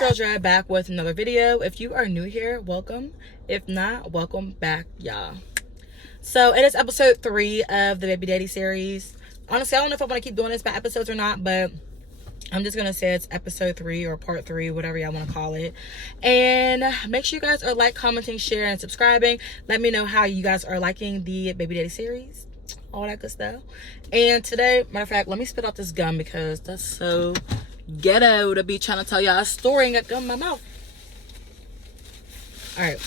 your girl Dry back with another video. If you are new here, welcome. If not, welcome back, y'all. So it is episode 3 of the Baby Daddy series. Honestly, I don't know if I want to keep doing this by episodes or not, but I'm just gonna say it's episode 3 or part 3, whatever y'all want to call it. And make sure you guys are like, commenting, sharing, and subscribing. Let me know how you guys are liking the Baby Daddy series, all that good stuff. And today, matter of fact, let me spit out this gum because that's so ghetto to be trying to tell y'all a story and got gum in my mouth. All right,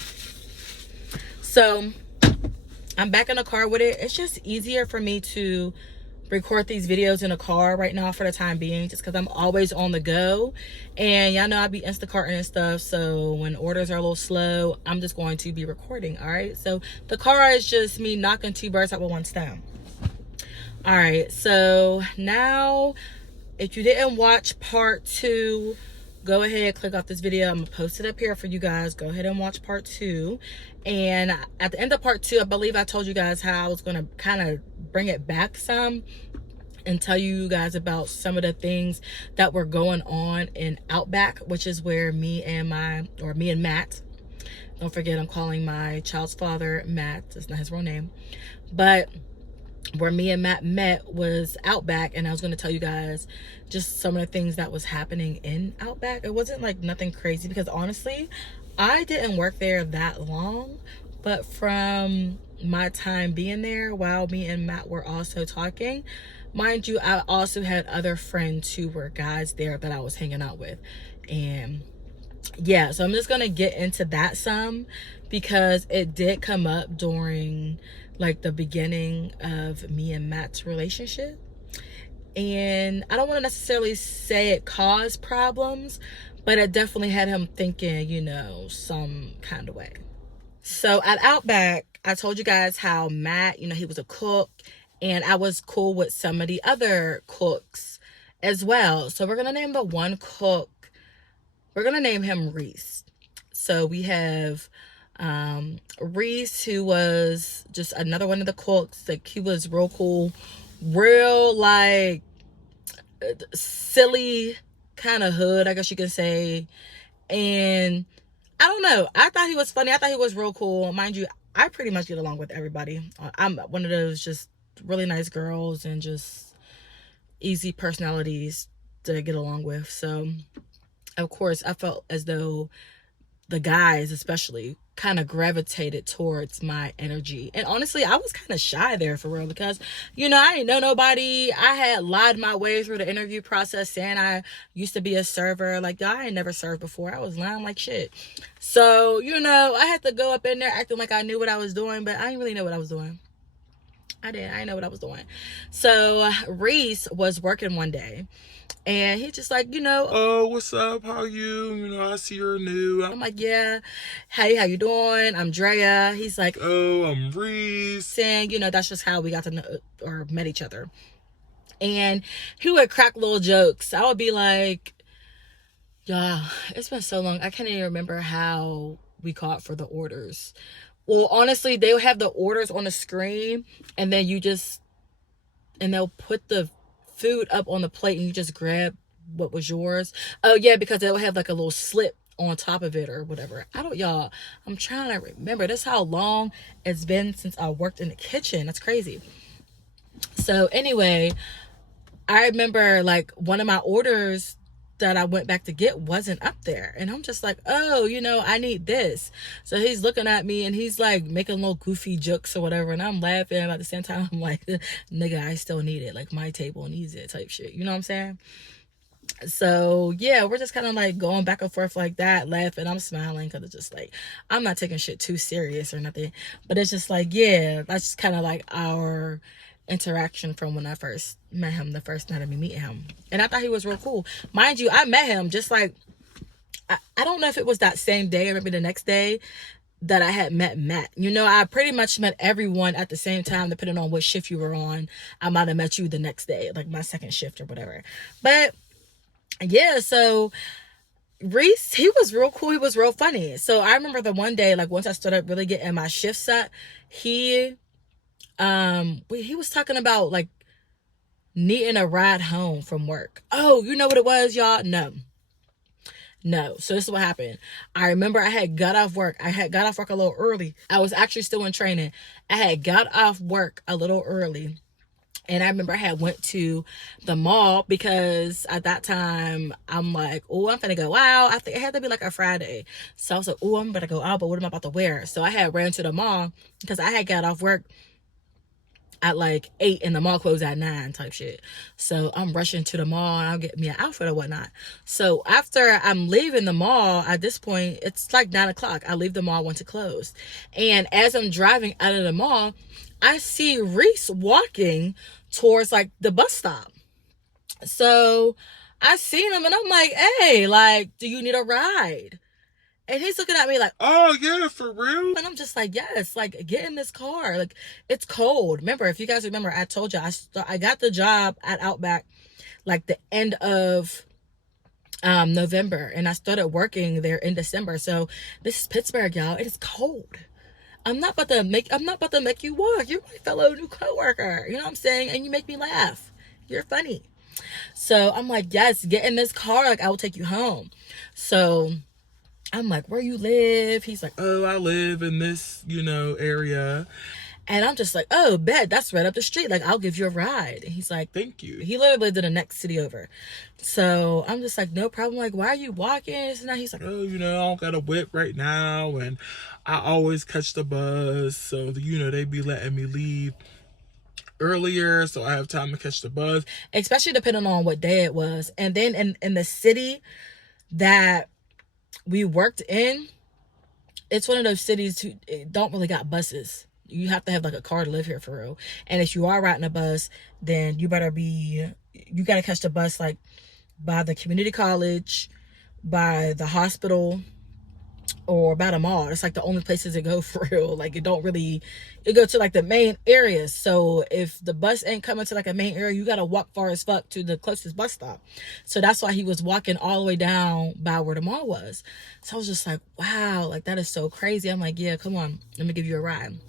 so I'm back in the car with it. It's just easier for me to record these videos in a car right now for the time being, just because I'm always on the go. And y'all know I be Instacarting and stuff, so when orders are a little slow, I'm just going to be recording. All right, so the car is just me knocking 2 birds out with 1 stone. All right, so now if you didn't watch part 2, go ahead, click off this video. I'm gonna post it up here for you guys. Go ahead and watch part 2. And at the end of part 2, I believe I told you guys how I was gonna kind of bring it back some and tell you guys about some of the things that were going on in Outback, which is where me and Matt, don't forget I'm calling my child's father Matt, that's not his real name, but where me and Matt met was Outback. And I was going to tell you guys just some of the things that was happening in Outback. It wasn't like nothing crazy, because honestly I didn't work there that long, but from my time being there while me and Matt were also talking, mind you, I also had other friends who were guys there that I was hanging out with. And yeah, so I'm just gonna get into that some, because it did come up during like the beginning of me and Matt's relationship. And I don't want to necessarily say it caused problems, but it definitely had him thinking, you know, some kind of way. So at Outback, I told you guys how Matt, you know, he was a cook, and I was cool with some of the other cooks as well. So we're gonna name the one cook, we're gonna name him Reese. So we have Reese, who was just another one of the cooks. Like, he was real cool, real like silly kind of hood, I guess you could say. And I don't know, I thought he was funny. I thought he was real cool. Mind you, I pretty much get along with everybody. I'm one of those just really nice girls and just easy personalities to get along with. So of course I felt as though the guys especially kind of gravitated towards my energy. And honestly, I was kind of shy there for real, because, you know, I didn't know nobody. I had lied my way through the interview process saying I used to be a server. Like, y'all, I ain't never served before. I was lying like shit. So, you know, I had to go up in there acting like I knew what I was doing, but I didn't really know what I was doing. I didn't know what I was doing. So Reese was working one day, and he just like, you know, oh, what's up? How you? You know, I see you're new. I'm like, yeah. Hey, how you doing? I'm Drea. He's like, oh, I'm Reese. Saying, you know, that's just how we got to know or met each other. And he would crack little jokes. I would be like, yeah, it's been so long, I can't even remember how we caught for the orders. Well, honestly, they would have the orders on the screen, and then they'll put the food up on the plate, and you just grab what was yours. Oh yeah, because they'll have like a little slip on top of it or whatever. Y'all, I'm trying to remember. That's how long it's been since I worked in the kitchen. That's crazy. So anyway, I remember like one of my orders that I went back to get wasn't up there. And I'm just like, oh, you know, I need this. So he's looking at me and he's like making little goofy jokes or whatever. And I'm laughing. At the same time, I'm like, nigga, I still need it. Like, my table needs it type shit. You know what I'm saying? So yeah, we're just kind of like going back and forth like that, laughing. I'm smiling because it's just like, I'm not taking shit too serious or nothing. But it's just like, yeah, that's just kind of like our interaction from when I first met him, the first night of me meeting him. And I thought he was real cool. Mind you, I met him just like, I don't know if it was that same day or maybe the next day that I had met Matt. You know, I pretty much met everyone at the same time, depending on what shift you were on. I might have met you the next day, like my second shift or whatever. But yeah, so Reese, he was real cool. He was real funny. So I remember the one day, like once I started really getting my shifts up, he was talking about like needing a ride home from work. Oh, you know what it was, y'all? No. No. So this is what happened. I remember I had got off work. I had got off work a little early. I was actually still in training. I had got off work a little early. And I remember I had went to the mall because at that time I'm like, oh, I'm gonna go out. I think it had to be like a Friday. So I was like, oh, I'm gonna go out, but what am I about to wear? So I had ran to the mall because I had got off work at like 8 and the mall closed at 9 type shit. So I'm rushing to the mall and I'll get me an outfit or whatnot. So after I'm leaving the mall, at this point, it's like 9 o'clock. I leave the mall once it closed. And as I'm driving out of the mall, I see Reese walking towards like the bus stop. So I seen him and I'm like, hey, like, do you need a ride? And he's looking at me like, Oh, yeah, for real? and I'm just like, yes, like, get in this car. Like, it's cold. Remember, if you guys remember, I told you I got the job at Outback like the end of November, and I started working there in December. So this is Pittsburgh, y'all. It is cold. I'm not about to make you walk. You're my fellow new coworker. You know what I'm saying? And you make me laugh. You're funny. So I'm like, yes, get in this car. Like, I will take you home. So I'm like, where you live? He's like, Oh, I live in this, area. and I'm just like, oh, bet, that's right up the street. Like, I'll give you a ride. And he's like, Thank you. he literally lived in the next city over. So I'm just like, no problem. Like, why are you walking? This and that. He's like, Oh, I don't got a whip right now, and I always catch the bus. So, they be letting me leave earlier so I have time to catch the bus. especially depending on what day it was. And then in the city that we worked in, it's one of those cities who don't really got buses. You have to have like a car to live here for real. And if you are riding a bus, then you gotta catch the bus like by the community college, by the hospital, or by the mall. It's like the only places it go for real. Like, it go to like the main areas. So if the bus ain't coming to like a main area, you gotta walk far as fuck to the closest bus stop. So that's why he was walking all the way down by where the mall was. So I was just like, wow, like, that is so crazy. I'm like, yeah, come on, let me give you a ride.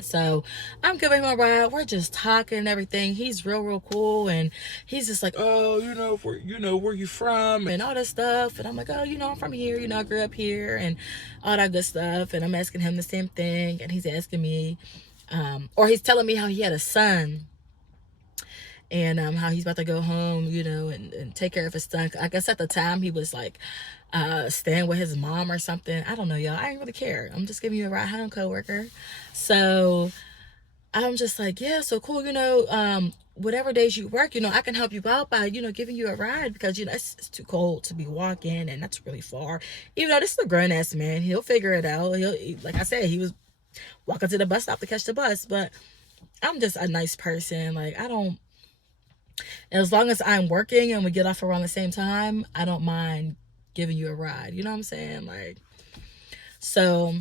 So I'm giving him a ride. We're just talking and everything. He's real cool, and he's just like, Oh, where you from? and all this stuff. And I'm like, oh, I'm from here, I grew up here, and all that good stuff. And I'm asking him the same thing, and he's asking me, or he's telling me how he had a son, and how he's about to go home, and take care of his son. I guess at the time he was like staying with his mom or something. I don't know, y'all. I ain't really care. I'm just giving you a ride home, coworker. So I'm just like, yeah, so cool, whatever days you work, I can help you out by, giving you a ride, because, it's too cold to be walking, and that's really far. Even though this is a grown-ass man, he'll figure it out. Like I said, he was walking to the bus stop to catch the bus, but I'm just a nice person. Like, as long as I'm working and we get off around the same time, I don't mind giving you a ride. You know what I'm saying? Like, so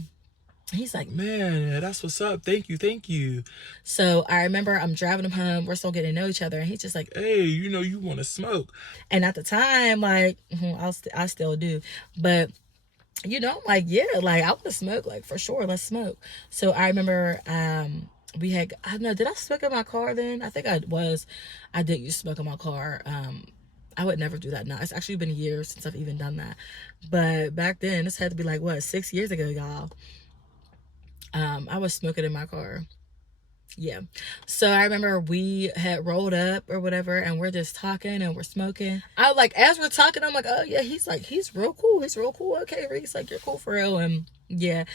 he's like, Man, that's what's up. Thank you. so I remember I'm driving him home. We're still getting to know each other. And he's just like, Hey, you want to smoke. and at the time, like, I still do. But, I'm like, yeah, like, I want to smoke. Like, for sure, let's smoke. So I remember I don't know, did I smoke in my car then? I think I did use to smoke in my car. I would never do that now. It's actually been years since I've even done that. But back then, this had to be like, 6 years ago, y'all. I was smoking in my car. Yeah. So I remember we had rolled up or whatever, and we're just talking and we're smoking. As we're talking, I'm like, oh yeah, he's real cool. He's real cool. Okay, Reese, like, you're cool for real. And yeah.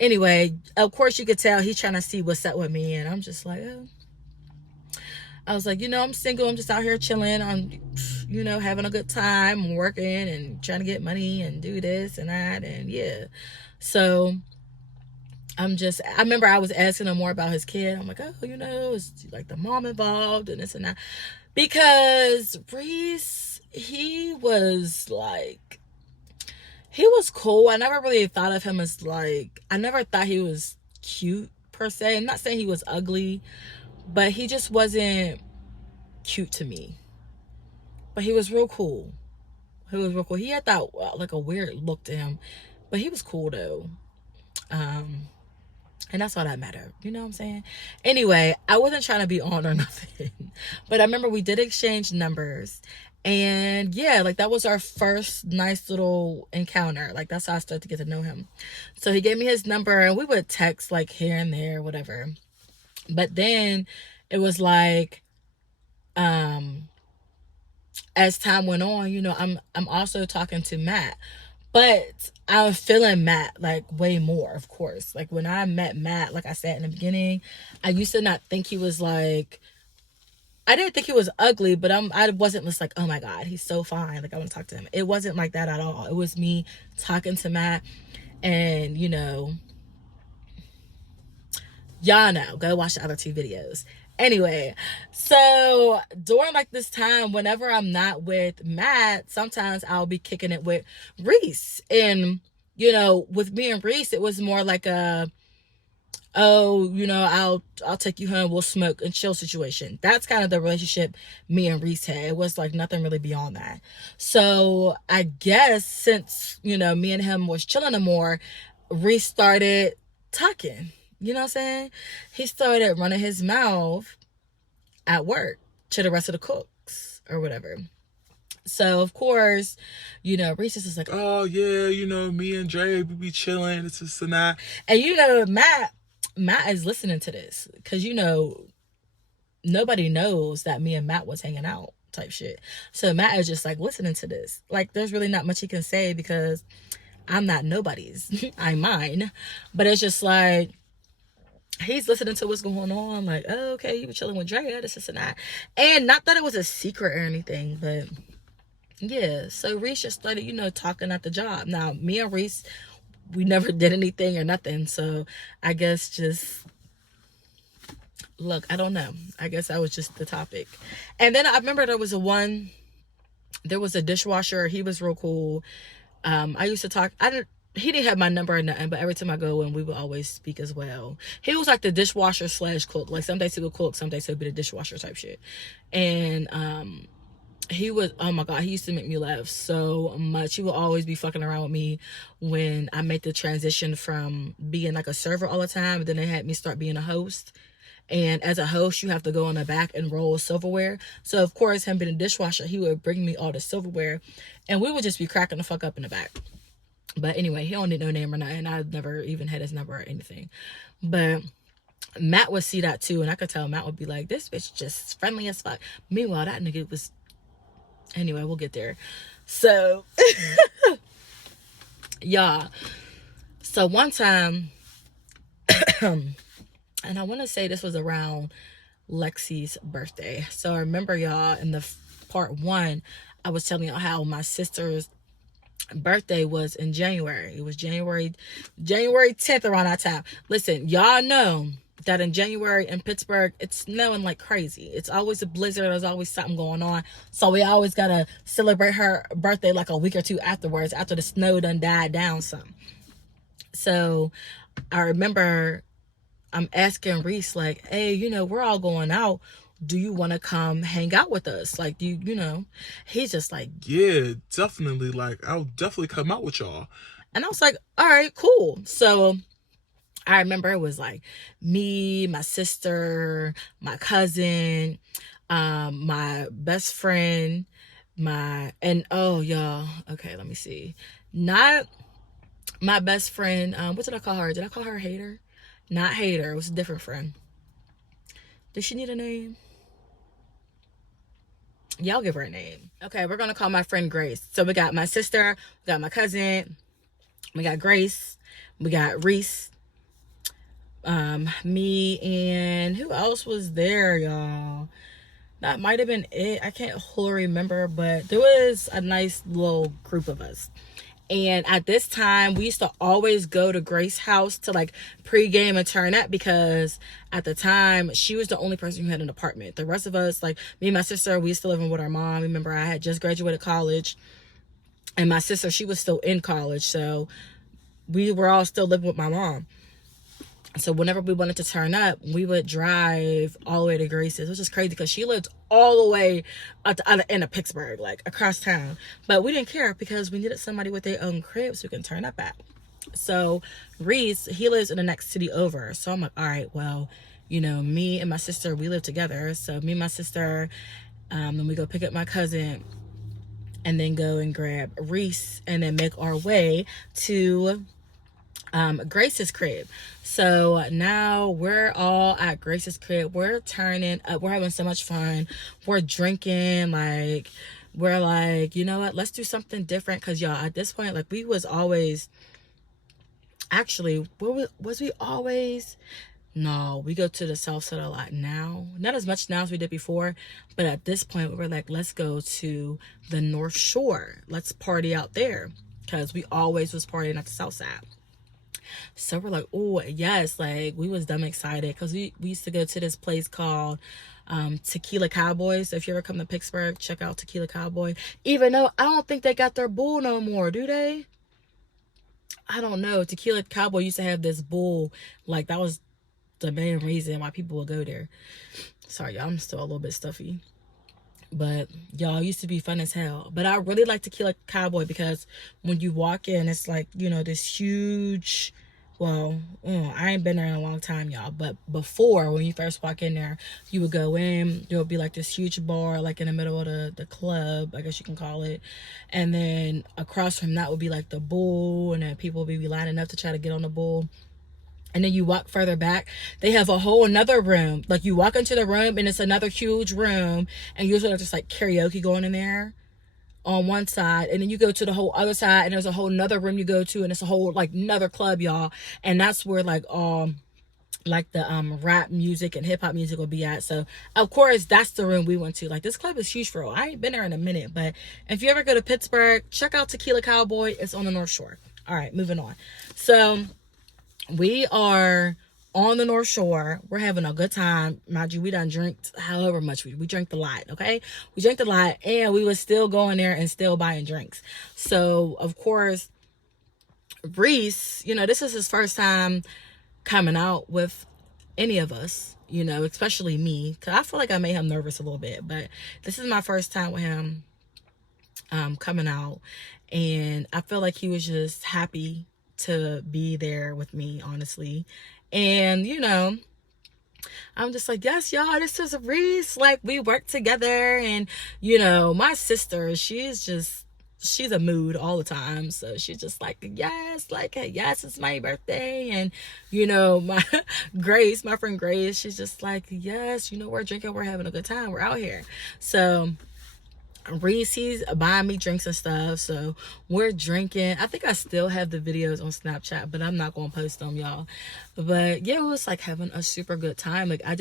Anyway, of course you could tell he's trying to see what's up with me, and I'm just like, oh. I was like, I'm single. I'm just out here chilling. I'm, having a good time. I'm working and trying to get money and do this and that, and yeah. So I remember I was asking him more about his kid. I'm like, oh, is like the mom involved and this and that, because Reese, he was cool. I never really thought of him as I never thought he was cute per se. I'm not saying he was ugly, but he just wasn't cute to me. But he was real cool. He had that like a weird look to him, but he was cool though. And that's all that mattered. You know what I'm saying? Anyway, I wasn't trying to be on or nothing, but I remember we did exchange numbers, And yeah, like that was our first nice little encounter. Like that's how I started to get to know him. So he gave me his number and we would text like here and there, whatever. But then it was like, as time went on, you know, I'm also talking to Matt. But I'm feeling Matt like way more, of course. Like when I met Matt, like I said in the beginning, I used to not think he was like, I didn't think he was ugly, but I wasn't just like, oh my God, he's so fine. Like I want to talk to him. It wasn't like that at all. It was me talking to Matt, and you know, y'all know, go watch the other two videos. Anyway, so during like this time, whenever I'm not with Matt, sometimes I'll be kicking it with Reese. And, you know, with me and Reese, it was more like a, oh, you know, I'll take you home, we'll smoke and chill situation. That's kind of the relationship me and Reese had. It was like nothing really beyond that. So I guess since, you know, me and him was chilling more, Reese started talking. You know what I'm saying? He started running his mouth at work to the rest of the cooks or whatever. So, of course, you know, Reese is like, oh, yeah, you know, me and Dre, we be chilling. It's just a night. And, you know, Matt is listening to this because, you know, nobody knows that me and Matt was hanging out type shit. So, Matt is just like listening to this. Like, there's really not much he can say because I'm not nobody's. I'm mine. But it's just like, he's listening to what's going on, like, oh, okay, you were chilling with Drea, this and that. And not that it was a secret or anything, but yeah. So Reese just started, you know, talking at the job. Now, me and Reese, we never did anything or nothing. So I guess just, look, I don't know. I guess that was just the topic. And then I remember there was a dishwasher. He was real cool. I used to talk, he didn't have my number or nothing, but every time I go in, we would always speak as well. He was like the dishwasher / cook. Like some days he would cook, some days he would be the dishwasher type shit. And he was, oh my God, he used to make me laugh so much. He would always be fucking around with me when I made the transition from being like a server all the time, and then they had me start being a host. And as a host, you have to go in the back and roll silverware. So of course, him being a dishwasher, he would bring me all the silverware, and we would just be cracking the fuck up in the back. But anyway, he don't need no name or nothing. I never even had his number or anything. But Matt would see that too, and I could tell Matt would be like, this bitch just friendly as fuck. Meanwhile, that nigga was... Anyway, we'll get there. So, y'all. So one time, and I want to say this was around Lexi's birthday. So I remember, y'all, in the part 1, I was telling y'all how my sister's birthday was in January. It was January 10th around that time. Listen, y'all know that in January in Pittsburgh, it's snowing like crazy. It's always a blizzard. There's always something going on. So we always got to celebrate her birthday like a week or two afterwards, after the snow done died down some. So I remember I'm asking Reese, like, hey, you know, we're all going out. Do you want to come hang out with us? Like, you know, he's just like, yeah, definitely. Like, I'll definitely come out with y'all. And I was like, all right, cool. So I remember it was like me, my sister, my cousin, my best friend, oh, y'all, okay, let me see. Not my best friend. What did I call her? Did I call her Hater? Not Hater. It was a different friend. Does she need a name? Y'all give her a name. Okay, we're gonna call my friend Grace. So we got my sister, we got my cousin, we got Grace, we got Reese, me, and who else was there, y'all? That might have been it. I can't wholly remember, but there was a nice little group of us. And at this time, we used to always go to Grace's house to like pregame and turn up, because at the time she was the only person who had an apartment. The rest of us, like me and my sister, we used to live with our mom. Remember, I had just graduated college, and my sister, she was still in college, so we were all still living with my mom. So whenever we wanted to turn up, we would drive all the way to Grace's, which is crazy because she lived all the way at the other end of Pittsburgh, like across town. But we didn't care because we needed somebody with their own crib so we can turn up at. So Reese, he lives in the next city over. So I'm like, all right, well, you know, me and my sister, we live together. So me and my sister, then we go pick up my cousin. and then go and grab Reese and then make our way to Grace's crib. So now we're all at Grace's crib. We're turning up. We're having so much fun. We're drinking. Like, we're like, you know what? Let's do something different. Because, y'all, at this point, like, we was always... Actually, was we always... No, we go to the south side a lot now. Not as much now as we did before. But at this point, we were like, let's go to the North Shore. Let's party out there. Because we always was partying at the south side. So we're like, oh, yes. Like, we was dumb excited. Because we used to go to this place called Tequila Cowboys. So if you ever come to Pittsburgh, check out Tequila Cowboy. Even though I don't think they got their bull no more, do they? I don't know. Tequila Cowboy used to have this bull. Like, that was the main reason why people would go there. Sorry, y'all, I'm still a little bit stuffy, but y'all, used to be fun as hell. But I really like Tequila Cowboy because when you walk in, it's like, you know, this huge... Well, I ain't been there in a long time, y'all, but before, when you first walk in there, you would go in, there would be like this huge bar like in the middle of the club, I guess you can call it, and then across from that would be like the bull, and then people would be lining up to try to get on the bull. And then you walk further back, they have a whole another room. Like, you walk into the room and it's another huge room, and usually there's just like karaoke going in there on one side, and then you go to the whole other side and there's a whole another room you go to, and it's a whole like another club, y'all. And that's where like the rap music and hip-hop music will be at. So of course that's the room we went to. Like, this club is huge for real. I ain't been there in a minute, but if you ever go to Pittsburgh, check out Tequila Cowboy. It's on the North Shore. All right, moving on. So we are on the North Shore. We're having a good time. Mind you, we done drank however much. We drank a lot, okay? We drank a lot, and we was still going there and still buying drinks. So, of course, Reese, you know, this is his first time coming out with any of us, you know, especially me. Because I feel like I made him nervous a little bit. But this is my first time with him coming out. And I feel like he was just happy to be there with me, honestly. And, you know, I'm just like, yes, y'all, this is Reese. Like, we work together. And, you know, my sister, she's a mood all the time. So she's just like, yes, like, hey, yes, it's my birthday. And, you know, my friend Grace, she's just like, yes, you know, we're drinking, we're having a good time, we're out here. So Reese, he's buying me drinks and stuff. So we're drinking. I think I still have the videos on Snapchat, but I'm not going to post them, y'all. But yeah, it was like having a super good time. Like, I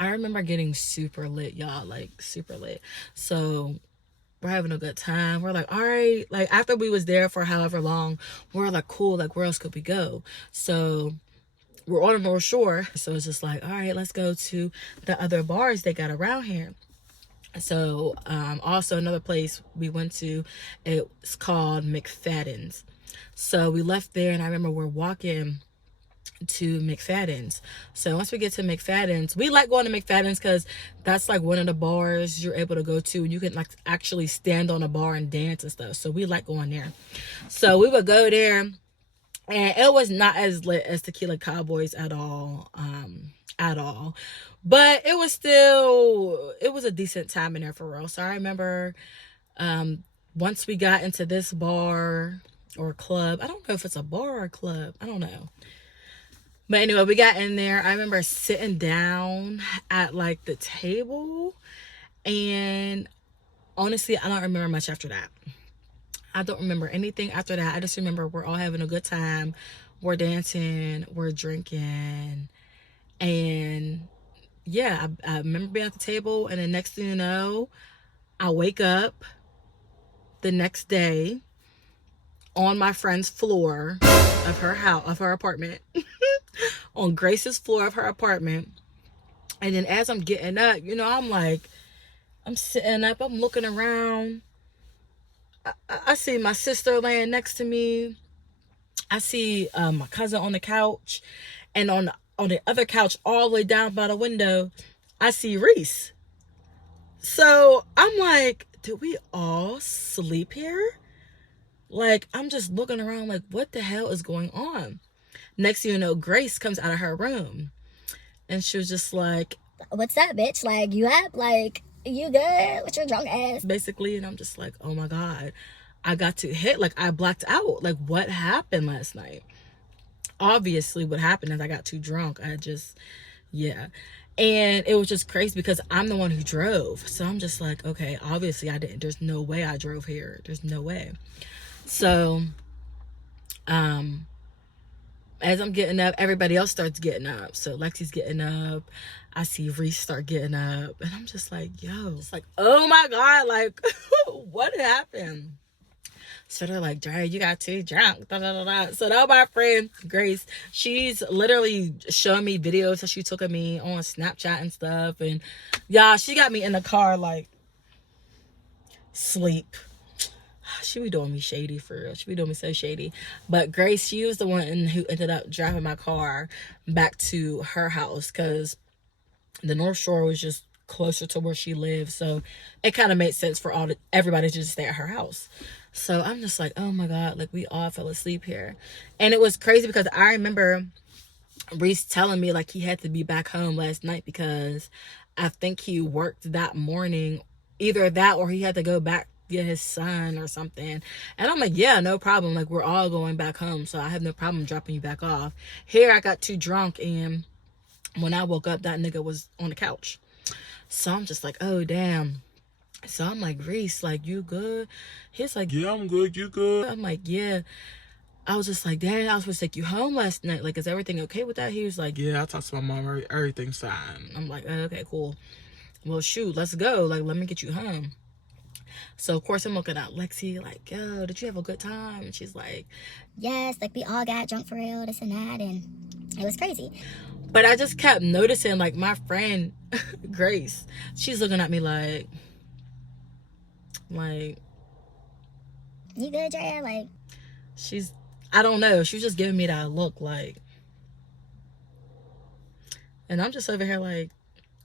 remember getting super lit, y'all, like super lit. So we're having a good time. We're like, all right, like after we was there for however long, we're like, cool, like where else could we go? So we're on the North Shore. So it's just like, all right, let's go to the other bars they got around here. So also another place we went to, it's called McFadden's. So we left there, and I remember we're walking to McFadden's. So once we get to McFadden's, we like going to McFadden's because that's like one of the bars you're able to go to, and you can like actually stand on a bar and dance and stuff. So we like going there. So we would go there, and it was not as lit as Tequila Cowboys at all. But it was a decent time in there for real. So I remember once we got into this bar or club, I don't know if it's a bar or a club, I don't know. But anyway, we got in there. I remember sitting down at like the table, and honestly, I don't remember much after that. I don't remember anything after that. I just remember we're all having a good time. We're dancing, we're drinking, and yeah, I remember being at the table, and the next thing you know, I wake up the next day on my friend's floor of her house, of her apartment, on Grace's floor of her apartment. And then as I'm getting up, you know, I'm sitting up, I'm looking around. I see my sister laying next to me. I see my cousin on the couch, and on the other couch, all the way down by the window, I see Reese. So I'm like, did we all sleep here? Like, I'm just looking around like, what the hell is going on? Next thing you know, Grace comes out of her room, and she was just like, what's up, bitch? Like, you up? Like, you good with your drunk ass? Basically, and I'm just like, oh my God, I got to hit, like I blacked out. Like what happened last night? Obviously what happened is I got too drunk. Yeah. And it was just crazy because I'm the one who drove. So I'm just like, okay, obviously I didn't, there's no way I drove here. There's no way. So, as I'm getting up, everybody else starts getting up. So Lexi's getting up. I see Reese start getting up. And I'm just like, yo, it's like, oh my God, like, what happened? So they're like, Dre, you got too drunk. Da, da, da, da. So now my friend Grace, she's literally showing me videos that she took of me on Snapchat and stuff. And y'all, she got me in the car like sleep. She be doing me shady for real. She be doing me so shady. But Grace, she was the one who ended up driving my car back to her house because the North Shore was just closer to where she lived. So it kind of made sense for everybody to just stay at her house. So I'm just like, oh my God, like we all fell asleep here. And it was crazy because I remember Reese telling me like he had to be back home last night because I think he worked that morning. Either that or he had to go back get his son or something. And I'm like, yeah, no problem. Like we're all going back home. So I have no problem dropping you back off. Here I got too drunk and when I woke up, that nigga was on the couch. So I'm just like, oh damn. So I'm like, Reese, like, you good? He's like, yeah, I'm good. You good? I'm like, yeah. I was just like, Dad, I was supposed to take you home last night. Like, is everything okay with that? He was like, yeah, I talked to my mom. Everything's fine. I'm like, oh, okay, cool. Well, shoot, let's go. Like, let me get you home. So, of course, I'm looking at Lexi, like, yo, did you have a good time? And she's like, yes, like we all got drunk for real, this and that, and it was crazy. But I just kept noticing, like, my friend, Grace, she's looking at me like, you good, Drea? Like, I don't know. She was just giving me that look, like, and I'm just over here like,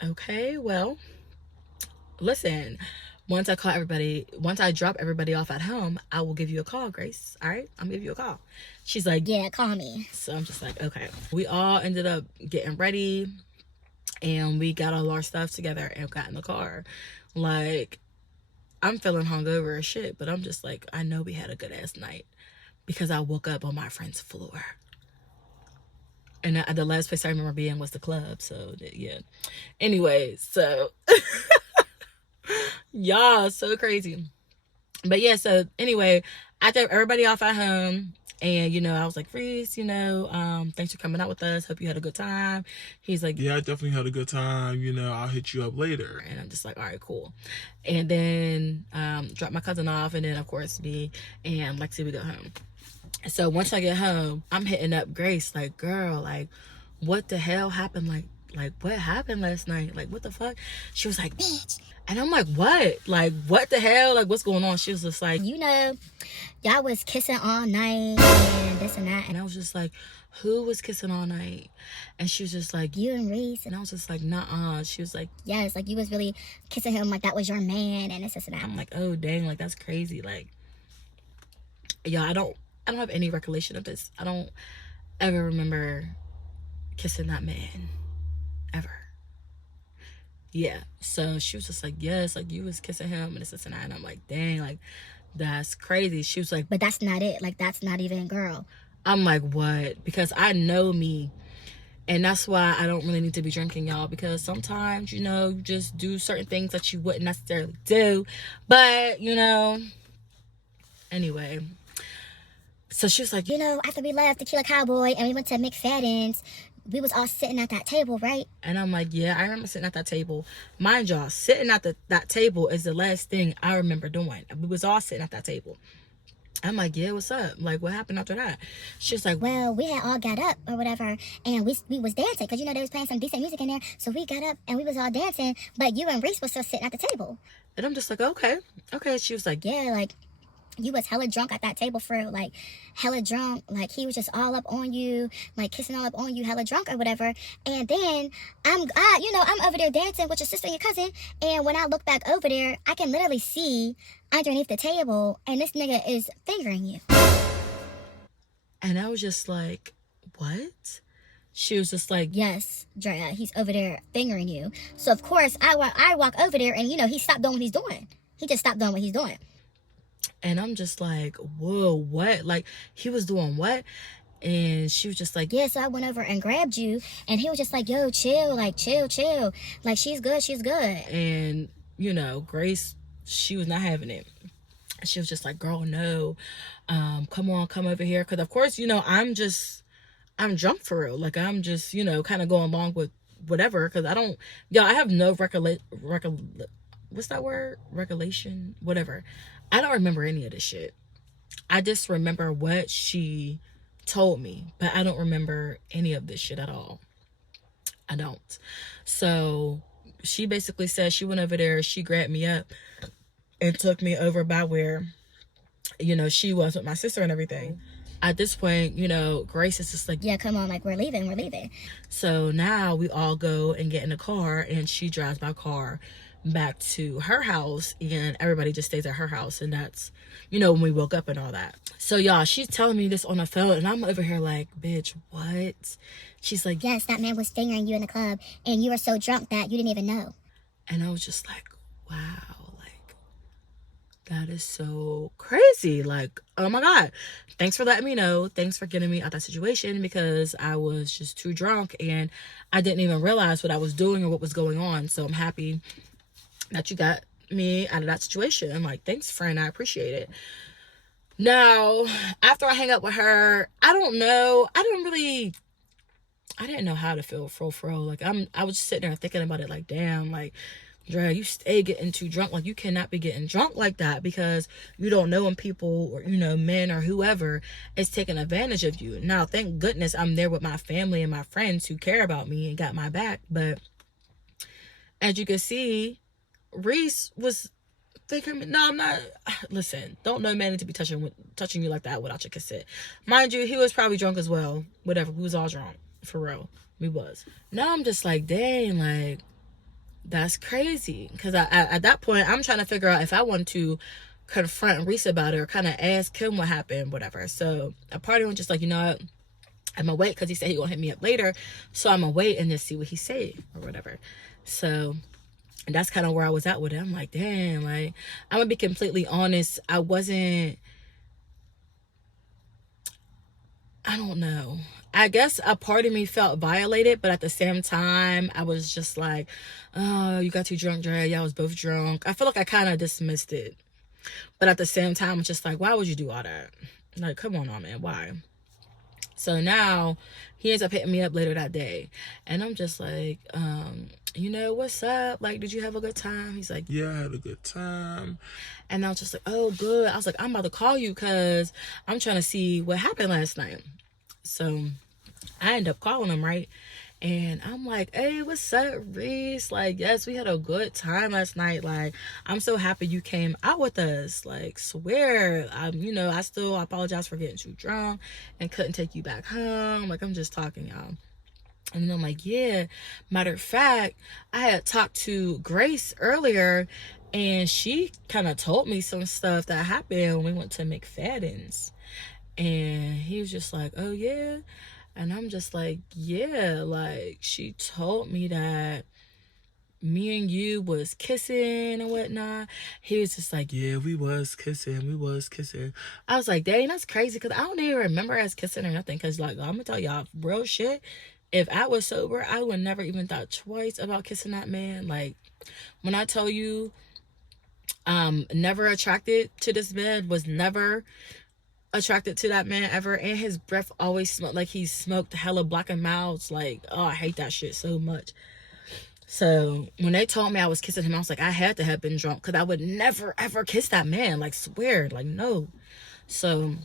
okay, well, listen, once I drop everybody off at home, I will give you a call, Grace. All right? I'll give you a call. She's like, yeah, call me. So I'm just like, okay. We all ended up getting ready and we got all our stuff together and got in the car. Like, I'm feeling hungover as shit, but I'm just like, I know we had a good ass night because I woke up on my friend's floor. And the last place I remember being was the club. So, yeah. Anyway, so, y'all, so crazy. But yeah, so anyway, I dropped everybody off at home. And, you know, I was like, Reese, you know, thanks for coming out with us. Hope you had a good time. He's like, yeah, I definitely had a good time. You know, I'll hit you up later. And I'm just like, all right, cool. And then drop my cousin off. And then, of course, me and Lexi, we go home. So once I get home, I'm hitting up Grace like, girl, like, what the hell happened? Like what happened last night? Like, what the fuck? She was like, bitch. And I'm like, what? Like, what the hell? Like, what's going on? She was just like, you know, y'all was kissing all night and this and that. And I was just like, who was kissing all night? And she was just like, you and Reese. And I was just like, nah. She was like, yes, like you was really kissing him like that was your man and this and that. I'm like, oh dang, like that's crazy. Like, y'all, I don't have any recollection of this. I don't ever remember kissing that man. Ever. Yeah. So she was just like, yes, like you was kissing him and this and that. And I'm like, dang, like that's crazy. She was like, but that's not it. Like that's not even girl. I'm like, what? Because I know me. And that's why I don't really need to be drinking, y'all. Because sometimes, you know, you just do certain things that you wouldn't necessarily do. But, you know, anyway. So she was like, you know, after we left Tequila Cowboy and we went to McFadden's, we was all sitting at that table, right? And I'm like, yeah, I remember sitting at that table. Mind y'all, sitting at that table is the last thing I remember doing. We was all sitting at that table. I'm like, yeah, what's up? Like, what happened after that? She was like, well, we had all got up or whatever, and we was dancing, because, you know, they was playing some decent music in there. So we got up, and we was all dancing, but you and Reese was still sitting at the table. And I'm just like, okay. She was like, yeah, like, you was hella drunk at that table for real, like, hella drunk. Like, he was just all up on you, like, kissing all up on you, hella drunk or whatever. And then, I'm over there dancing with your sister and your cousin, and when I look back over there, I can literally see underneath the table, and this nigga is fingering you. And I was just like, what? She was just like, yes, Drea, he's over there fingering you. So of course I walk over there, and he stopped doing what he's doing. He just stopped doing what he's doing. and I'm just like, whoa, what? Like, he was doing what? And she was just like, yeah, so I went over and grabbed you, and he was just like, yo, chill, like, chill. Like, she's good. And, Grace, she was not having it. She was just like, girl, no, come on, come over here. Because, of course, I'm drunk for real. Like, I'm just, kind of going along with whatever. Because I have no what's that word? Regulation? Whatever. I don't remember any of this shit. I just remember what she told me, but I don't remember any of this shit at all. I don't. So she basically said she went over there, she grabbed me up and took me over by where, she was with my sister and everything. At this point, Grace is just like, yeah, come on, like, we're leaving. So now we all go and get in the car, and she drives my car back to her house, and everybody just stays at her house. And that's, when we woke up and all that. So y'all, she's telling me this on the phone, and I'm over here like, bitch, what? She's like, yes, that man was fingering you in the club, and you were so drunk that you didn't even know. and I was just like, wow, like, that is so crazy. Like, oh my God, thanks for letting me know. Thanks for getting me out that situation, because I was just too drunk and I didn't even realize what I was doing or what was going on. So I'm happy that you got me out of that situation. I'm like, thanks, friend. I appreciate it. Now, after I hang up with her, I don't know. I didn't know how to feel for real. Like, I was just sitting there thinking about it like, damn, like, Dre, you stay getting too drunk. Like, you cannot be getting drunk like that, because you don't know when people, or, men or whoever is taking advantage of you. Now, thank goodness I'm there with my family and my friends who care about me and got my back. But as you can see, Reese was thinking, no, I'm not. Listen, don't no man need to be touching you like that without your consent. Mind you, he was probably drunk as well. Whatever, we was all drunk. For real, we was. Now I'm just like, dang, like, that's crazy. Because at that point, I'm trying to figure out if I want to confront Reese about it or kind of ask him what happened, whatever. So a part of him was just like, you know what, I'm gonna wait, because he said he gonna hit me up later. So I'm gonna wait and just see what he say or whatever. So that's kind of where I was at with it. I'm like, damn, like, I'm gonna be completely honest. I don't know. I guess a part of me felt violated, but at the same time, I was just like, oh, you got too drunk, Dre. Y'all was both drunk. I feel like I kind of dismissed it. But at the same time, I'm just like, why would you do all that? Like, come on, man, why? So now he ends up hitting me up later that day. And I'm just like, what's up? Like, did you have a good time? He's like, Yeah, I had a good time. and I was just like, oh, good. I was like, I'm about to call you because I'm trying to see what happened last night. So I end up calling him, right? And I'm like, hey, what's up, Reese? Like, yes, we had a good time last night. Like, I'm so happy you came out with us. Like, swear, I still apologize for getting too drunk and couldn't take you back home. Like, I'm just talking, y'all. And then I'm like, yeah, matter of fact, I had talked to Grace earlier, and she kind of told me some stuff that happened when we went to McFadden's. And he was just like, oh, yeah? And I'm just like, yeah, like, she told me that me and you was kissing and whatnot. He was just like, Yeah, we was kissing. I was like, dang, that's crazy, because I don't even remember us kissing or nothing. Because, like, I'm gonna tell y'all real shit, if I was sober, I would never even thought twice about kissing that man. Like, when I tell you, never attracted to this man, was never attracted to that man ever, and his breath always smelled like he smoked hella Black and Milds. Like, oh, I hate that shit so much. So when they told me I was kissing him, I was like, I had to have been drunk, because I would never ever kiss that man. Like, swear, like, no. So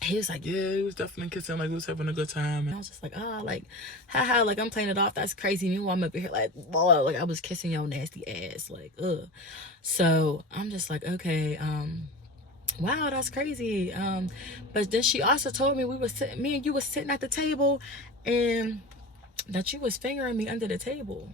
he was like, Yeah, he was definitely kissing. Like, we was having a good time. and I was just like, oh, like, haha, like, I'm playing it off, that's crazy. Meanwhile, I'm up here like, whoa, like, I was kissing your nasty ass, like, ugh. So I'm just like, okay, wow, that's crazy. But then she also told me me and you was sitting at the table, and that you was fingering me under the table.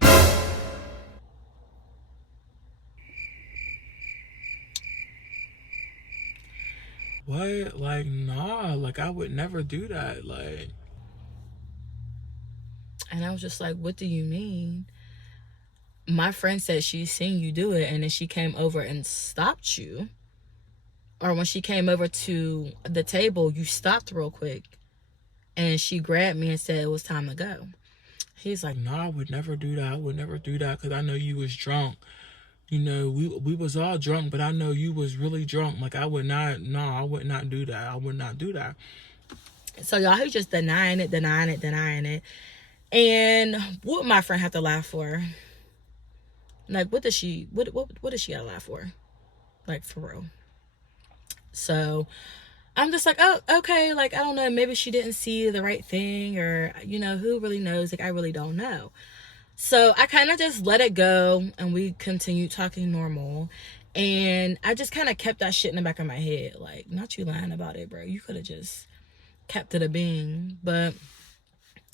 What? Like, nah. Like, I would never do that. Like, And I was just like, what do you mean? My friend said she's seen you do it, and then she came over and stopped you. Or when she came over to the table, you stopped real quick. And she grabbed me and said it was time to go. He's like, no, I would never do that. I would never do that because I know you was drunk. You know, we was all drunk, but I know you was really drunk. Like, I would not do that. I would not do that. So, y'all, he just denying it. And what my friend have to laugh for? Like, what does she gotta laugh for? Like, for real. So, I'm just like, oh, okay. Like, I don't know. Maybe she didn't see the right thing, or, you know, who really knows? Like, I really don't know. So I kind of just let it go, and we continued talking normal. And I just kind of kept that shit in the back of my head. Like, not you lying about it, bro. You could have just kept it a being. But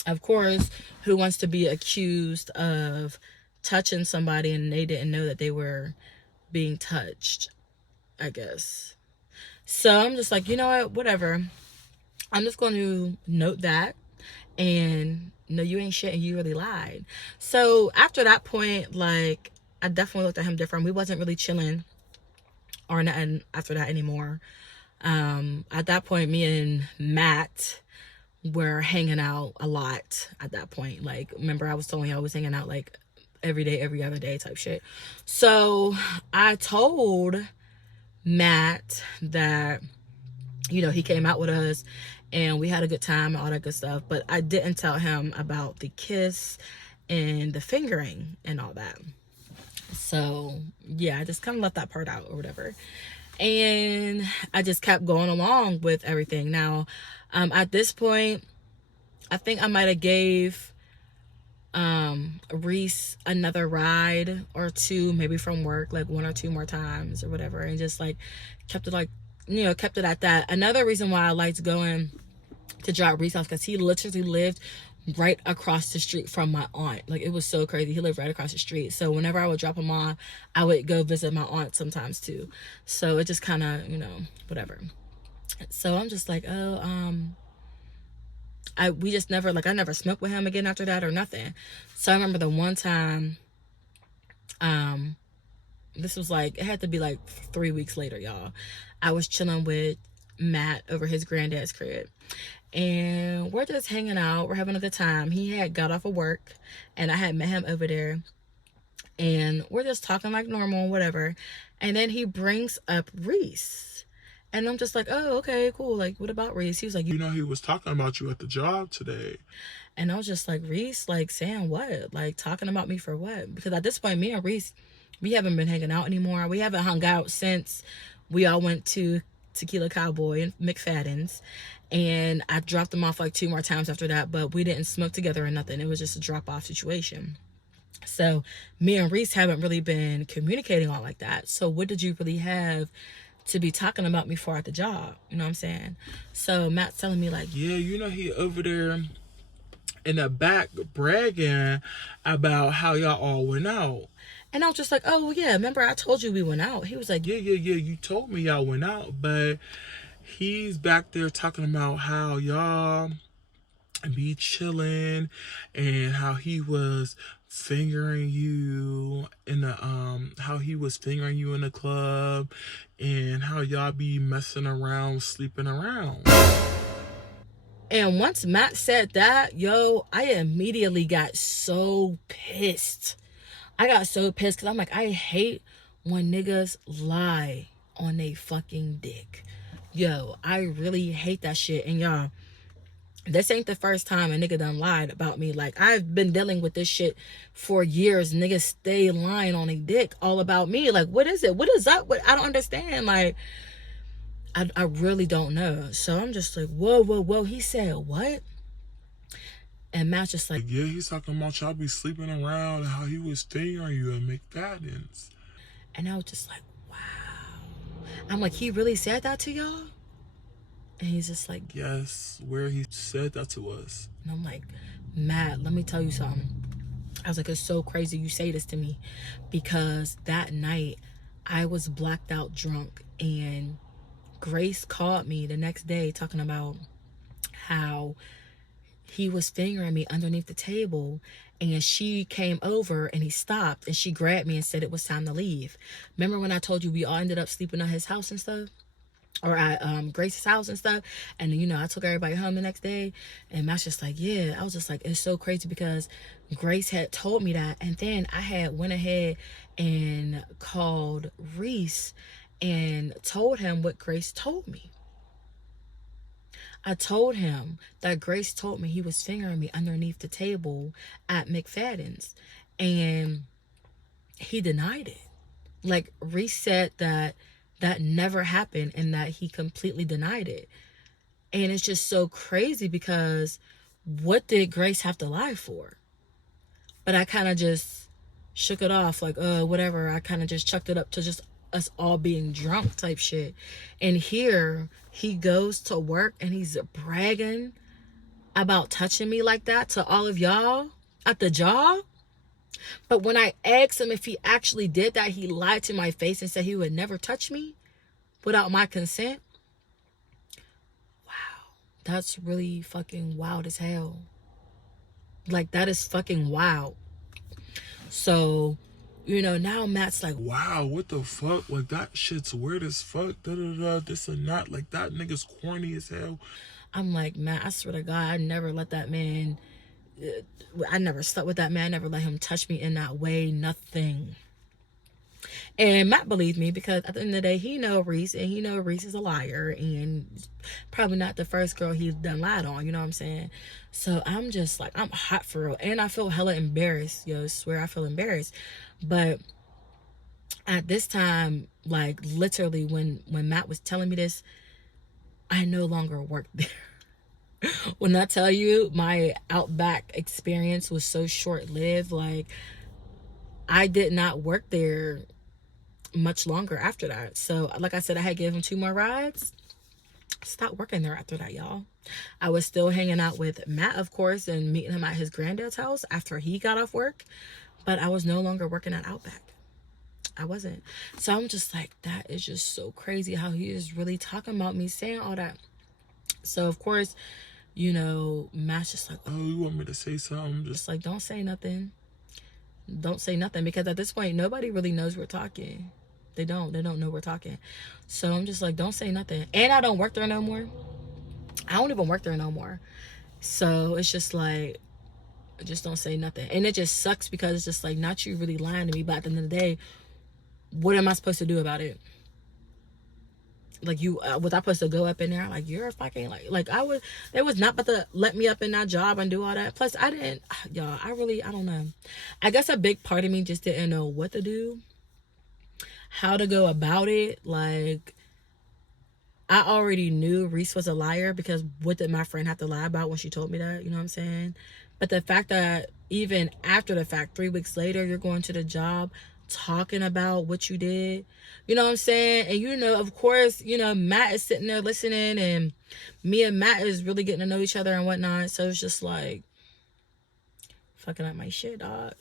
of course, who wants to be accused of touching somebody and they didn't know that they were being touched, I guess. So I'm just like, you know what? Whatever. I'm just going to note that. And no, you ain't shit and you really lied. So after that point, like, I definitely looked at him different. We wasn't really chilling or nothing after that anymore. At that point, me and Matt were hanging out a lot at that point. Like, remember I was telling you I was hanging out like every day, every other day type shit. So I told Matt that, you know, he came out with us and we had a good time and all that good stuff, but I didn't tell him about the kiss and the fingering and all that. So yeah, I just kind of left that part out or whatever, and I just kept going along with everything. Now at this point, I think I might have gave Reese another ride or two, maybe from work, like 1 or 2 more times or whatever, and just like kept it like, you know, kept it at that. Another reason why I liked going to drop Reese off, because he literally lived right across the street from my aunt. Like, it was so crazy. He lived right across the street. So whenever I would drop him off, I would go visit my aunt sometimes too. So it just kind of, you know, whatever. So I'm just like, oh, we just never, like, I never smoked with him again after that or nothing. So I remember the one time, this was like, it had to be like 3 weeks later, y'all. I was chilling with Matt over his granddad's crib, and we're just hanging out. We're having a good time. He had got off of work, and I had met him over there, and we're just talking like normal, whatever. And then he brings up Reese, and I'm just like, oh, okay, cool. Like, what about Reese? He was like, You know, he was talking about you at the job today. and I was just like, Reese, like, saying what? Like, talking about me for what? Because at this point, me and Reese, we haven't been hanging out anymore. We haven't hung out since we all went to Tequila Cowboy and McFadden's, and I dropped them off like 2 more times after that, but we didn't smoke together or nothing. It was just a drop-off situation. So me and Reese haven't really been communicating all like that. So what did you really have to be talking about me for at the job? You know what I'm saying? So Matt's telling me like, Yeah, you know, he over there in the back bragging about how y'all all went out. and I was just like, oh yeah, remember I told you we went out? He was like, Yeah, you told me y'all went out, but he's back there talking about how y'all be chilling and how he was fingering you in the club, and how y'all be messing around, sleeping around. and once Matt said that, yo, I immediately got so pissed. I got so pissed because I'm like, I hate when niggas lie on they fucking dick. Yo, I really hate that shit. And y'all, this ain't the first time a nigga done lied about me. Like, I've been dealing with this shit for years. Niggas stay lying on a dick all about me. Like, what is it? What is up? What? I don't understand. Like, I really don't know. So I'm just like, whoa. He said what? And Matt's just like, Yeah, he's talking about y'all be sleeping around and how he was fingering you and McFadden's. and I was just like, wow. I'm like, he really said that to y'all? And he's just like, Yes, where he said that to us. and I'm like, Matt, let me tell you something. I was like, it's so crazy you say this to me, because that night I was blacked out drunk, and Grace called me the next day talking about how he was fingering me underneath the table, and she came over and he stopped and she grabbed me and said it was time to leave. Remember when I told you we all ended up sleeping at his house and stuff? Or at Grace's house and stuff, and you know I took everybody home the next day, and Matt's just like, yeah. I was just like, it's so crazy because Grace had told me that, and then I had went ahead and called Reese and told him what Grace told me. I told him that Grace told me he was fingering me underneath the table at McFadden's, and he denied it. Like, Reese said that never happened and that he completely denied it. And it's just so crazy because what did Grace have to lie for? But I kind of just shook it off, like, whatever. I kind of just chucked it up to just us all being drunk type shit. And here he goes to work and he's bragging about touching me like that to all of y'all at the job. But when I asked him if he actually did that, he lied to my face and said he would never touch me without my consent. Wow. That's really fucking wild as hell. Like, that is fucking wild. So, you know, now Matt's like, wow, what the fuck? Like, that shit's weird as fuck. This and that. Like, that nigga's corny as hell. I'm like, Matt, I swear to God, I never let that man... I never slept with that man. I never let him touch me in that way. Nothing. And Matt believed me because at the end of the day, he know Reese, and he know Reese is a liar, and probably not the first girl he's done lied on. You know what I'm saying? So I'm just like, I'm hot for real, and I feel hella embarrassed. Yo, I swear I feel embarrassed. But at this time, like literally, when Matt was telling me this, I no longer worked there. When I tell you my Outback experience was so short-lived, like I did not work there much longer after that. So like I said, I had given him 2 more rides. Stopped working there after that, y'all. I was still hanging out with Matt, of course, and meeting him at his granddad's house after he got off work, but I was no longer working at Outback. I wasn't. So I'm just like, that is just so crazy how he is really talking about me saying all that. So of course, you know, Matt's just like, oh, you want me to say something? Just like, don't say nothing. Don't say nothing, because at this point, nobody really knows we're talking. They don't know we're talking. So I'm just like, don't say nothing. And I don't work there no more. I don't even work there no more. So it's just like, just don't say nothing. And it just sucks because it's just like, not you really lying to me, but at the end of the day, what am I supposed to do about it? Like, you was I supposed to go up in there like, you're fucking like they was not about to let me up in that job and do all that. Plus I didn't, y'all, I don't know. I guess a big part of me just didn't know what to do, how to go about it. Like, I already knew Reese was a liar, because what did my friend have to lie about when she told me that? You know what I'm saying? But the fact that even after the fact, 3 weeks later, you're going to the job talking about what you did, you know what I'm saying? And you know, of course, you know, Matt is sitting there listening, and me and Matt is really getting to know each other and whatnot. So it's just like, fucking up my shit, dog.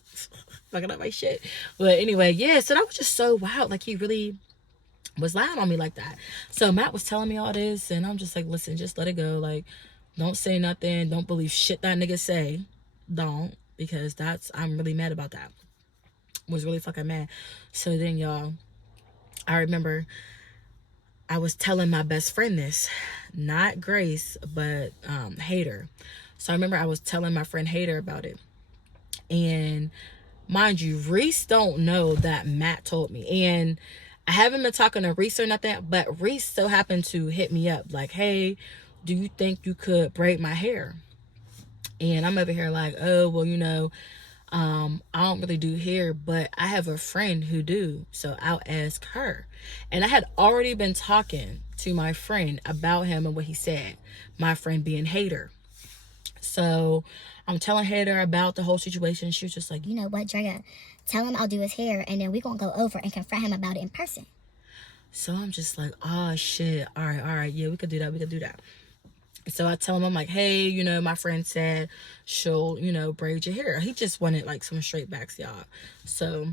Fucking up my shit. But anyway, yeah, so that was just so wild. Like, he really was lying on me like that. So Matt was telling me all this, and I'm just like, listen, just let it go. Like, don't say nothing. Don't believe shit that nigga say. Don't, because I'm really mad about that. Was really fucking mad. So then, y'all, I remember I was telling my best friend this, not Grace, but Hater. So I remember I was telling my friend Hater about it. And mind you, Reese don't know that Matt told me. And I haven't been talking to Reese or nothing, but Reese so happened to hit me up like, hey, do you think you could braid my hair? And I'm over here like, oh, well, you know, I don't really do hair, but I have a friend who do, so I'll ask her. And I had already been talking to my friend about him and what he said, my friend being Hater. So I'm telling Hater about the whole situation. She was just like, you know what, Drea, tell him I'll do his hair, and then we're gonna go over and confront him about it in person. So I'm just like, oh shit, all right, yeah, we could do that. So I tell him, I'm like, hey, you know, my friend said she'll, you know, braid your hair. He just wanted like some straight backs, y'all. So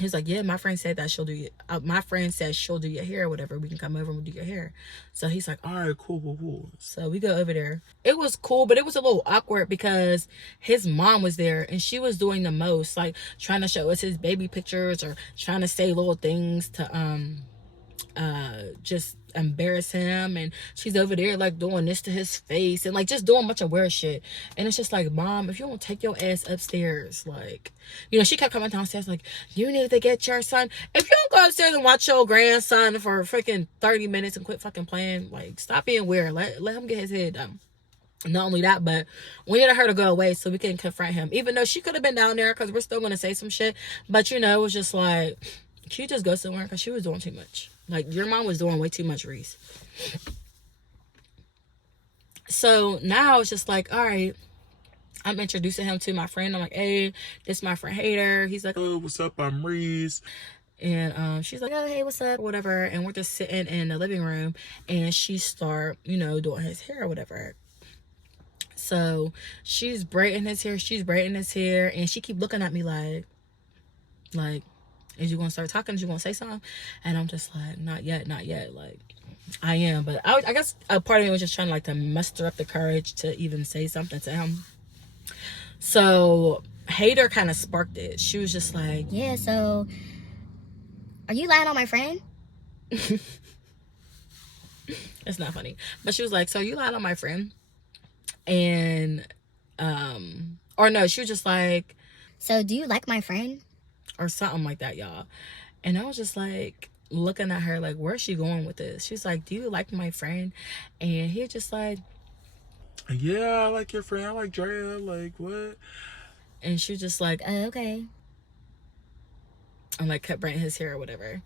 He's like, yeah, my friend said that she'll do my friend says she'll do your hair or whatever. We can come over and we'll do your hair. So he's like, All right, cool. so we go over there. It was cool, but it was a little awkward because his mom was there and she was doing the most, like trying to show us his baby pictures or trying to say little things to just embarrass him. And she's over there like doing this to his face and like just doing a bunch of weird shit. And it's just like, Mom, if you don't take your ass upstairs, like, you know, she kept coming downstairs like, you need to get your son. If you don't go upstairs and watch your grandson for freaking 30 minutes and quit fucking playing, like, stop being weird. Let him get his head done. Not only that, but we needed her to go away so we can confront him, even though she could have been down there because we're still going to say some shit. But, you know, it was just like, can you just go somewhere? Because she was doing too much. Like, your mom was doing way too much, Reese. So now it's just like, all right, I'm introducing him to my friend. I'm like, hey, this is my friend Hater. He's like, Oh, what's up? I'm Reese. And she's like, oh, hey, what's up? Whatever. And we're just sitting in the living room. And she start, you know, doing his hair or whatever. So she's braiding his hair. And she keep looking at me like, is you gonna start talking? Is you gonna say something? And I'm just like, not yet. Like, I am, but I guess a part of me was just trying like to muster up the courage to even say something to him. So Hater kind of sparked it. She was just like, Yeah, so are you lying on my friend? it's not funny, but she was like, so you lied on my friend? And or no, she was just like, So do you like my friend? or something like that, y'all. And I was just like looking at her like, where's she going with this? She's like, do you like my friend? And he just like, Yeah, I like your friend. I like Drea. Like, what? and she was just like, Okay. and like kept braiding his hair or whatever.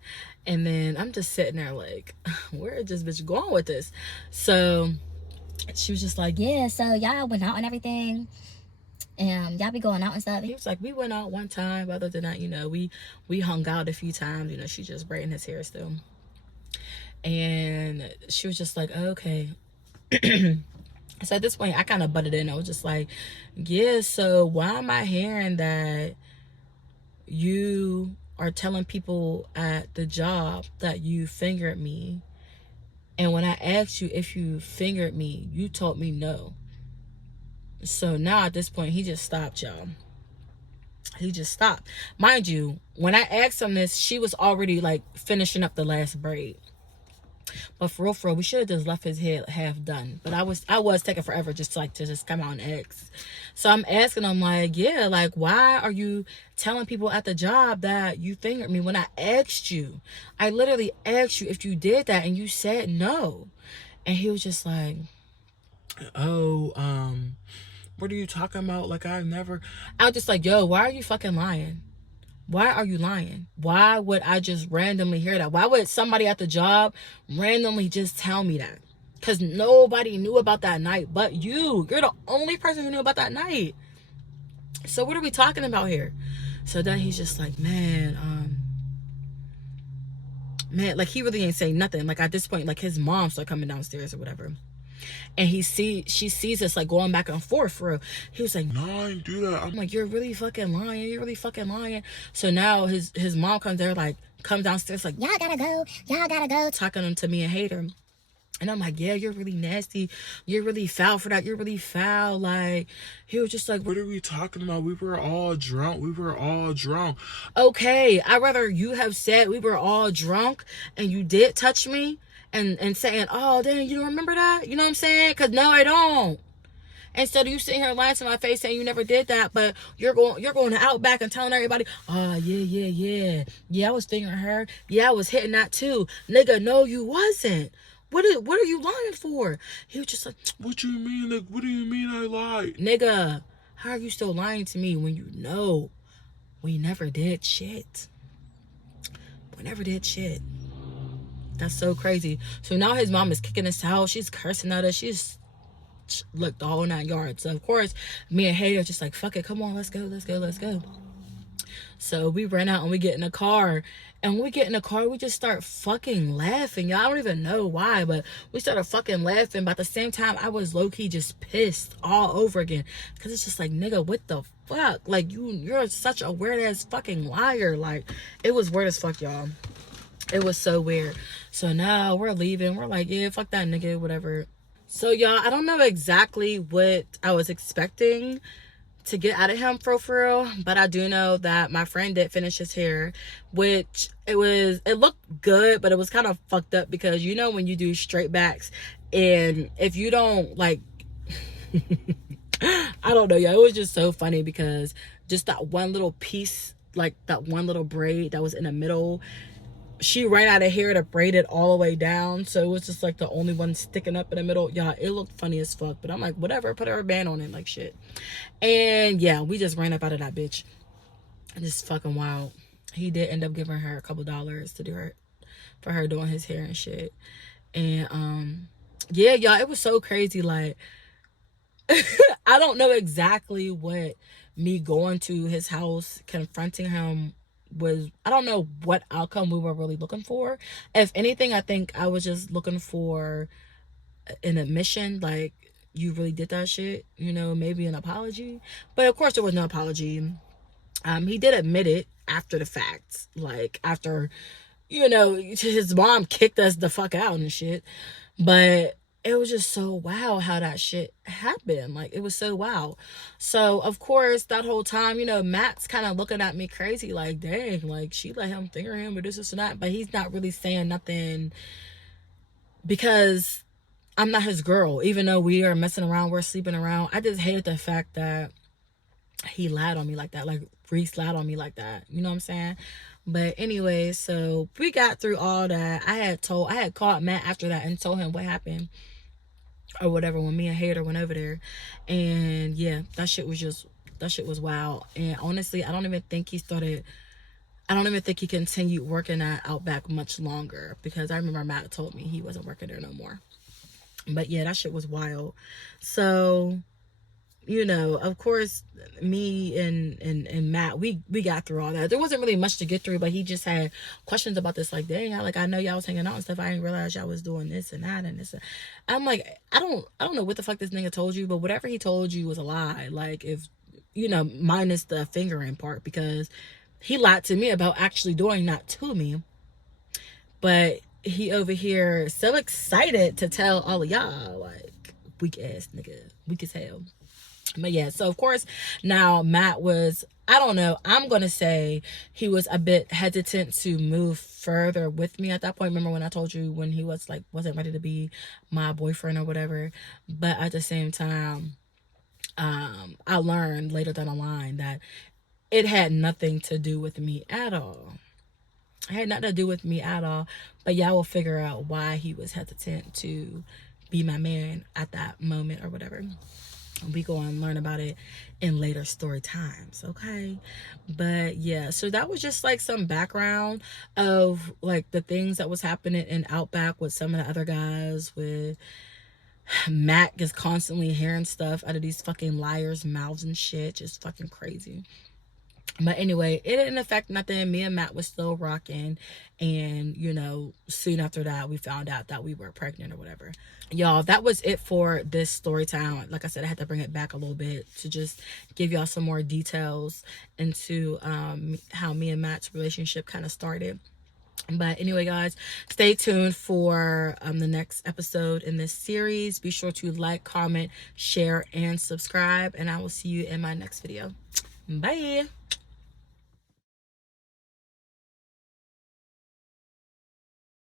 And then I'm just sitting there like, where is this bitch going with this? So she was just like, Yeah, so y'all went out and everything. Y'all be going out and stuff. he was like, we went out one time, but other than that, you know, we hung out a few times. You know, she just braiding his hair still. And she was just like, okay. So at this point I kind of butted in. I was just like, yeah, so why am I hearing that you are telling people at the job that you fingered me, and when I asked you if you fingered me, you told me no? So now at this point, he just stopped, y'all. He just stopped. Mind you, when I asked him this, she was already like finishing up the last braid. But for real, we should have just left his head half done. But I was taking forever just like to just come out and ask. So I'm asking him like, yeah, like, why are you telling people at the job that you fingered me when I asked you? I literally asked you if you did that and you said no. And he was just like, oh, what are you talking about? Like, I was just like, yo, why are you fucking lying? Why are you lying? Why would I just randomly hear that? Why would somebody at the job randomly just tell me that? Because nobody knew about that night but you. You're the only person who knew about that night. So what are we talking about here? So then he's just like, man, like he really ain't saying nothing. Like at this point, like his mom started coming downstairs or whatever. And she sees us like going back and forth for real. He was like, No, I didn't do that. I'm like, you're really fucking lying. So now his mom comes downstairs like, Y'all gotta go. talking to me and Hater. And I'm like, yeah, you're really nasty. You're really foul for that. You're really foul. Like, he was just like, What are we talking about? We were all drunk. Okay, I'd rather you have said we were all drunk and you did touch me and saying, oh, damn, you don't remember that? You know what I'm saying? Because no, I don't. Instead of you sitting here lying to my face saying you never did that, but you're going to Outback and telling everybody, oh, yeah, I was fingering her. Yeah, I was hitting that too. Nigga, no, you wasn't. What are you lying for? He was just like, What do you mean? Like, what do you mean I lied? nigga, how are you still lying to me when you know we never did shit? That's so crazy. So now his mom is kicking us out. She's cursing at us. She's looked the whole 9 yards. So of course, me and Hater just like, fuck it, come on, let's go. So we ran out and we get in the car. And when we get in the car, we just start fucking laughing. Y'all, I don't even know why, but we started fucking laughing. But at the same time, I was low-key just pissed all over again. Because it's just like, nigga, what the fuck? Like, you're such a weird-ass fucking liar. Like, it was weird as fuck, y'all. It was so weird. So now we're leaving. We're like, yeah, fuck that nigga, whatever. So, y'all, I don't know exactly what I was expecting to get out of him for real, but I do know that my friend did finish his hair, which it looked good, but it was kind of fucked up because you know when you do straight backs and if you don't like I don't know, yeah, it was just so funny because just that one little piece, like that one little braid that was in the middle, she ran out of hair to braid it all the way down, so it was just like the only one sticking up in the middle. Yeah, it looked funny as fuck, but I'm like, whatever, put her band on it, like shit. And yeah, we just ran up out of that bitch. Just fucking wild. He did end up giving her a couple dollars to do for her doing his hair and shit. And yeah, y'all, it was so crazy. Like I don't know exactly what me going to his house, confronting him was. I don't know what outcome we were really looking for. If anything, I think I was just looking for an admission, like, you really did that shit, you know, maybe an apology. But of course there was no apology. He did admit it after the fact, like after, you know, his mom kicked us the fuck out and shit. But it was just so wow how that shit happened. Like, it was so wow. So of course that whole time, you know, Matt's kind of looking at me crazy, like, dang, like she let him finger him or this and that. But he's not really saying nothing because I'm not his girl. Even though we are messing around, we're sleeping around, I just hated the fact that he lied on me like that. Like, Reese lied on me like that. You know what I'm saying? But anyway, so we got through all that. I had called Matt after that and told him what happened or whatever when me and Hater went over there. And yeah, that shit was wild. And honestly, I don't even think he continued working at Outback much longer, because I remember Matt told me he wasn't working there no more. But yeah, that shit was wild. So, you know, of course, me and Matt, we got through all that. There wasn't really much to get through, but he just had questions about this, like, dang, I know y'all was hanging out and stuff. I didn't realize y'all was doing this and that and this. I'm like, I don't know what the fuck this nigga told you, but whatever he told you was a lie. Like, if, you know, minus the fingering part, because he lied to me about actually doing that to me. But he over here so excited to tell all of y'all, like, weak ass nigga, weak as hell. But yeah, so of course now Matt was, I don't know, I'm gonna say he was a bit hesitant to move further with me at that point. Remember when I told you when he was like, wasn't ready to be my boyfriend or whatever. But at the same time, I learned later down the line that it had nothing to do with me at all. It had nothing to do with me at all. But y'all will figure out why he was hesitant to be my man at that moment or whatever. We go and learn about it in later story times, okay? But yeah, so that was just like some background of like the things that was happening in Outback with some of the other guys. With Matt is constantly hearing stuff out of these fucking liars' mouths and shit. Just fucking crazy. But anyway, it didn't affect nothing. Me and Matt was still rocking. And, you know, soon after that, we found out that we were pregnant or whatever. Y'all, that was it for this story time. Like I said, I had to bring it back a little bit to just give y'all some more details into how me and Matt's relationship kind of started. But anyway, guys, stay tuned for the next episode in this series. Be sure to like, comment, share, and subscribe. And I will see you in my next video. Bye.